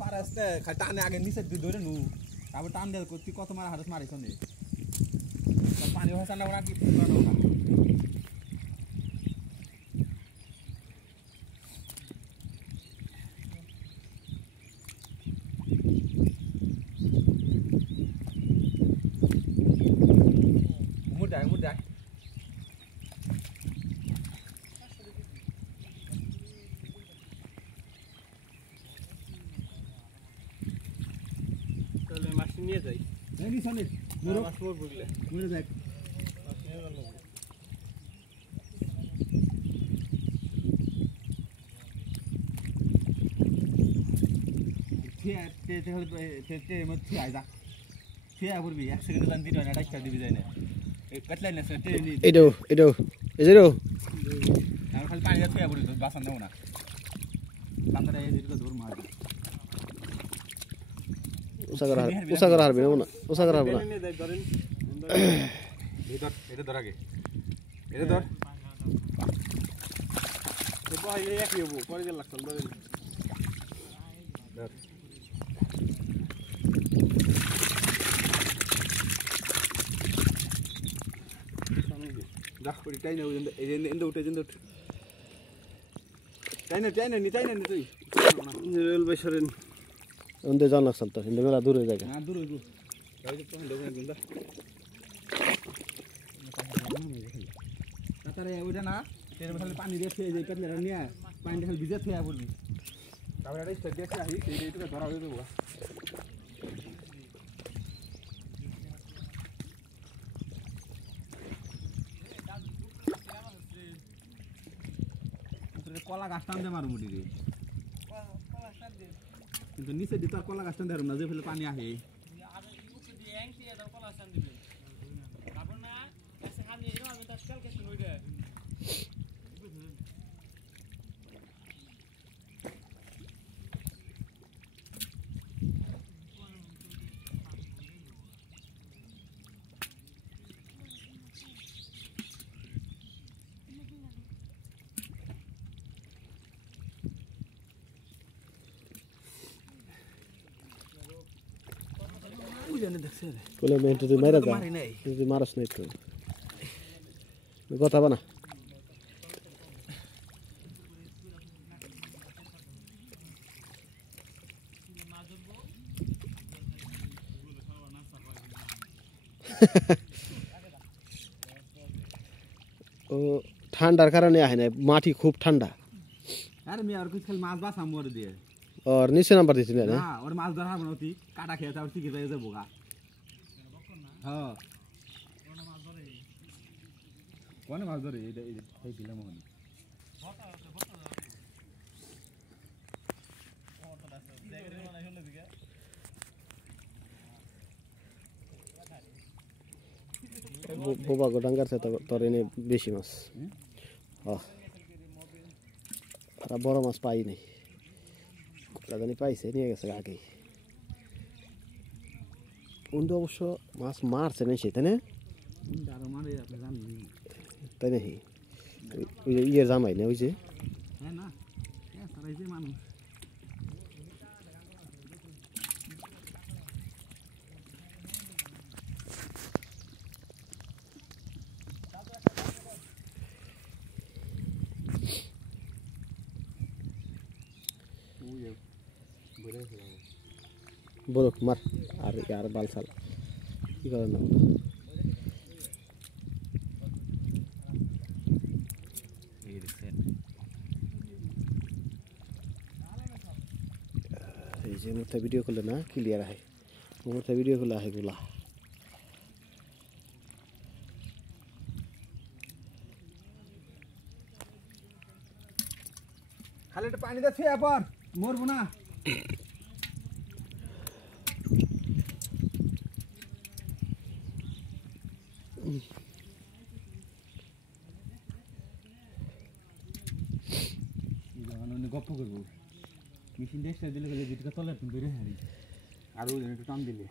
পারাসতে খালি টানে আগে নিচে ধরে নু তারপর টান দিয়ে তুই কত মারা হারস মারিস নে পানি ভাষা না ওরা কি না মুড় তাহলে মাছ নিয়ে যাই এই সামনে মুড় মাছ মোর বুঝলে মুড় দেখ মাছ নিয়ে গেল তে মধ্যে আইজা ফিয়া করবি 1 সেকেন্ড দান দিই না ডাইকা দিবি যায় না এই কাটলাই না তে এডো এই যে আর খালি পানি ফিয়া করবি বাসন দাও না তারপরে এই দিকে ধর মার উসাগর হারবে না উসাগর হারবে না নিয়ে যাই ধরেন এটা ধর আগে এটা ধর তো ভাই একই হবো পরে যে লাগতাম ধরেন ধর দেখ পড়ি টাইনা এই যে এন্ড উঠে টাইনা নি তুই রেল বেসরেন ওন্দে জান লাগছল তো হিন্দে মেলা দূরে জায়গা না দূর হইবো যাই তো তুমি লোক নিন্দা তারে ওইটা না তেরে খালি পানি দিয়ে ফেলে যাই পেটলে নিয়া পানি খালি ভিজে থইয়া পড়বি তারপর এটা স্টেপ দিয়ে আসি সেই দিয়ে ধরা হয়ে দেবো কলা গাছ টানতে মারু মুটি রে কিন্তু নিচে দিয়ে তার কলা গাছ টানতে পারবো না যে ফেলে পানি আহে বলে মেন্টু তুই মারা যা তুই মারাস নাই তো কথা বানা ও ঠান্ডার কারণে আহে না মাটি খুব ঠান্ডা আরে আমি আর কিছু খালি মাছ বাস আমর দিয়ে और नीचे नंबर दी थी ना हां और माछ धरा बनौती काटा खेता और टिके जाए बोगा हां कोन माछ धरे এই দিলাম মনে बोबा को डांगर से तो रेने बेशी माछ हां আর বড় মাছ পাই নাই জানি পাইছে নিয়ে গেছে আগে উন্ডো অবশ্য মাছ মারছে না সেটা না তাই নাকি ওই যে ইয়ের জামাই না ওই যে মানুষ বড় মার আর বালসাল কি করে না এই যে মুহূর্তে ভিডিও করলে না ক্লিয়ার আহে মুহূর্তে ভিডিও করলে আহে গুলা খালি একটু পানি দিয়ে থুয়া পর মরবো না গপ্প করবো মেশিন দিয়ে দিলে যেটা তলে বেড়ে হারি আর ওই টান দিলে